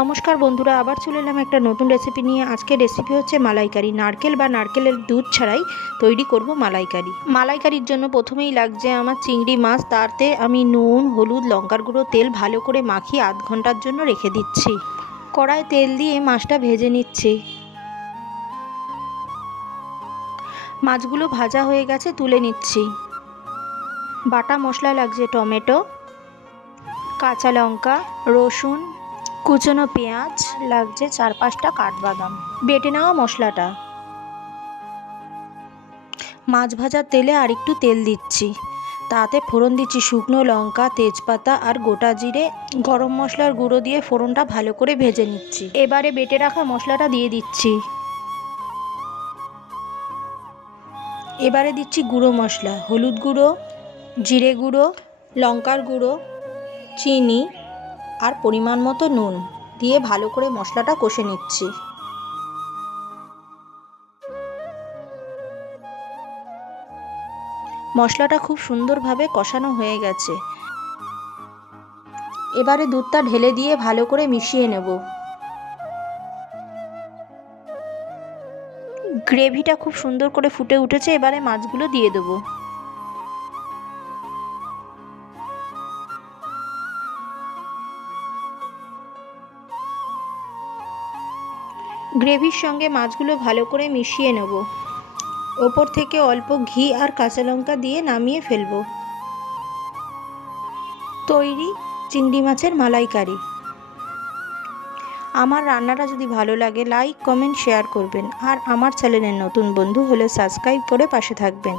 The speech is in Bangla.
নমস্কার বন্ধুরা, আবার চলে এলাম একটা নতুন রেসিপি নিয়ে। আজকের রেসিপি হচ্ছে মালাইকারি। নারকেল বা নারকেলের দুধ ছাড়াই তৈরি করব মালাইকারি। মালাইকারির জন্য প্রথমেই লাগছে আমার চিংড়ি মাছ। তাতে আমি নুন, হলুদ, লঙ্কার গুঁড়ো, তেল ভালো করে মাখিয়ে আধ ঘন্টার জন্য রেখে দিচ্ছি। কড়ায় তেল দিয়ে মাছটা ভেজে নিচ্ছি। মাছগুলো ভাজা হয়ে গেছে, তুলে নিচ্ছি। বাটা মশলা লাগছে টমেটো, কাঁচা লঙ্কা, রসুন, কুচনো পেঁয়াজ, লাগছে 4-5টা কাঠবাদাম, বেটে নেওয়া মশলাটা। মাছ ভাজার তেলে আর একটু তেল দিচ্ছি। তাতে ফোড়ন দিচ্ছি শুকনো লঙ্কা, তেজপাতা আর গোটা জিরে, গরম মশলার গুঁড়ো দিয়ে ফোড়নটা ভালো করে ভেজে নিচ্ছি। এবারে বেটে রাখা মশলাটা দিয়ে দিচ্ছি। এবারে দিচ্ছি গুঁড়ো মশলা, হলুদ গুঁড়ো, জিরে গুঁড়ো, লঙ্কার গুঁড়ো, চিনি আর পরিমাণ মতো নুন দিয়ে ভালো করে মশলাটা কষে নিচ্ছি। মশলাটা খুব সুন্দরভাবে কষানো হয়ে গেছে। এবারে দুধটা ঢেলে দিয়ে ভালো করে মিশিয়ে নেব। গ্রেভিটা খুব সুন্দর করে ফুটে উঠেছে। এবারে মাছগুলো দিয়ে দেবো। গ্রেভির সঙ্গে মাছগুলো ভালো করে মিশিয়ে নেব। ওপর থেকে অল্প ঘি আর কাঁচা লঙ্কা দিয়ে নামিয়ে ফেলবো। তৈরি চিংড়ি মাছের মালাইকারি। আমার রান্নাটা যদি ভালো লাগে লাইক, কমেন্ট, শেয়ার করবেন। আর আমার চ্যানেলের নতুন বন্ধু হলে সাবস্ক্রাইব করে পাশে থাকবেন।